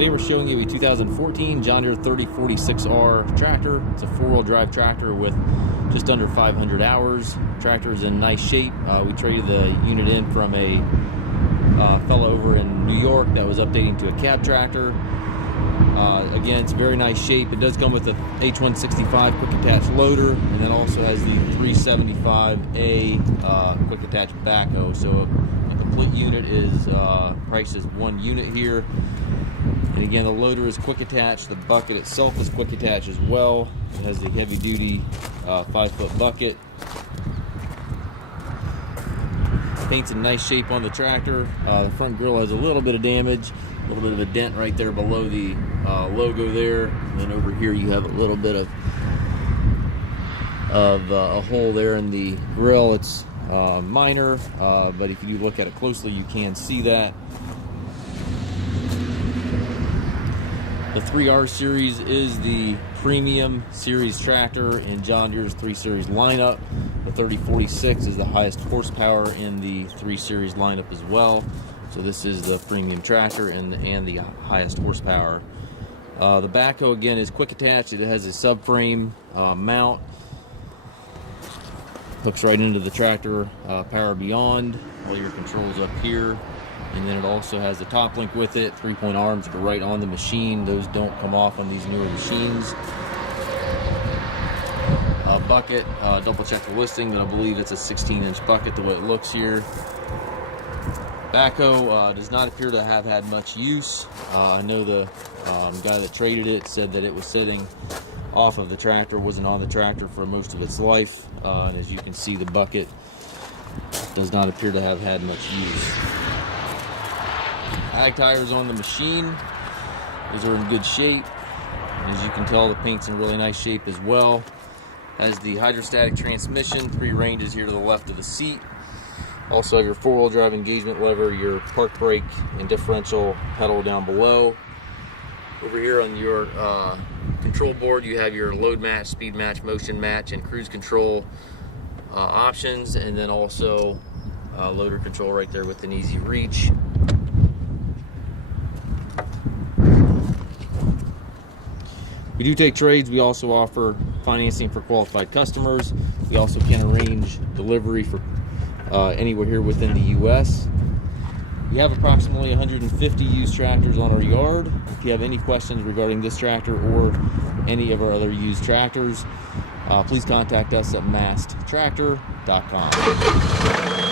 Today we're showing you a 2014 John Deere 3046R tractor. It's a four-wheel drive tractor with just under 500 hours. Tractor is in nice shape. We traded the unit in from a fellow over in New York that was updating to a cab tractor. Again, it's very nice shape. It does come with the H165 quick attach loader, and then also has the 375A quick attach backhoe. So a complete unit is priced as one unit here. And again, the loader is quick attach. The bucket itself is quick attach as well. It has the heavy duty 5-foot bucket. Paint's in nice shape on the tractor. The front grille has a little bit of damage, a little bit of a dent right there below the logo there. And then over here you have a little bit of a hole there in the grille. It's minor, but if you look at it closely, you can see that. The 3R series is the premium series tractor in John Deere's 3 Series lineup. The 3046 is the highest horsepower in the 3 Series lineup as well. So this is the premium tractor and the highest horsepower. The backhoe again is quick attached. It has a subframe mount. Hooks right into the tractor power beyond. All your controls up here. And then it also has the top link with it. 3-point arms go right on the machine. Those don't come off on these newer machines. Bucket, double check the listing, but I believe it's a 16-inch bucket the way it looks here. Backhoe does not appear to have had much use. I know the guy that traded it said that it was sitting off of the tractor, wasn't on the tractor for most of its life. And as you can see, the bucket does not appear to have had much use. Ag tires on the machine. Those are in good shape. As you can tell, the paint's in really nice shape as well. Has the hydrostatic transmission, 3 ranges here to the left of the seat. Also have your 4-wheel drive engagement lever, your park brake and differential pedal down below. Over here on your control board, you have your load match, speed match, motion match, and cruise control options, and then also loader control right there with an easy reach. We do take trades. We also offer financing for qualified customers. We also can arrange delivery for anywhere here within the U.S. We have approximately 150 used tractors on our yard. If you have any questions regarding this tractor or any of our other used tractors, please contact us at masttractor.com.